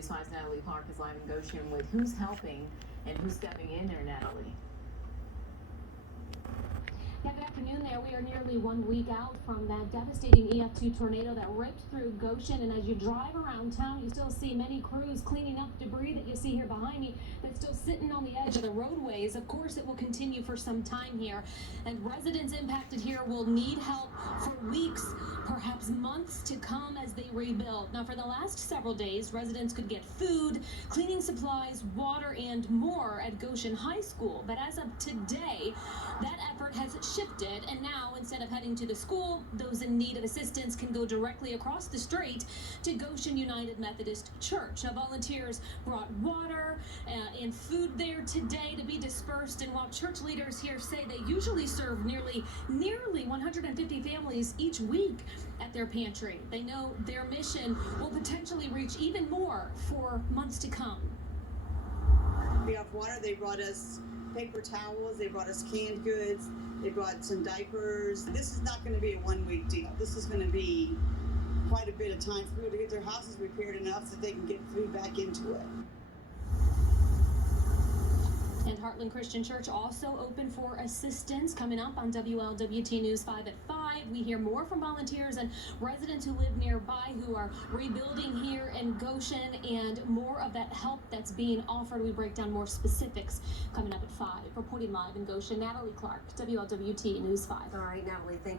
News 5's Natalie Clark is live in Goshen with who's helping and who's stepping in there, Natalie. Yeah, good afternoon there. We are nearly 1 week out from that devastating EF2 tornado that ripped through Goshen, and as you drive around town, you still see many crews cleaning up debris that you see here behind me that's still sitting on the edge of the roadways. Of course, it will continue for some time here, and residents impacted here will need help for weeks, perhaps months to come as they rebuild. Now, for the last several days, residents could get food, cleaning supplies, water, and more at Goshen High School. But as of today, that effort has shifted, and now instead of heading to the school, those in need of assistance can go directly across the street to Goshen United Methodist Church. Now, volunteers brought water and food there today to be dispersed, and while church leaders here say they usually serve nearly 150 families each week at their pantry, they know their mission will potentially reach even more for months to come. We have water. They brought us paper towels, they brought us canned goods, they brought some diapers. This is not going to be a 1 week deal. This is going to be quite a bit of time for people to get their houses repaired enough that they can get food back into it. And Heartland Christian Church also open for assistance. Coming up on WLWT News 5 at 5, we hear more from volunteers and residents who live nearby who are rebuilding here in Goshen, and more of that help that's being offered. We break down more specifics coming up at 5. Reporting live in Goshen, Natalie Clark, WLWT News 5. All right, Natalie, thank you.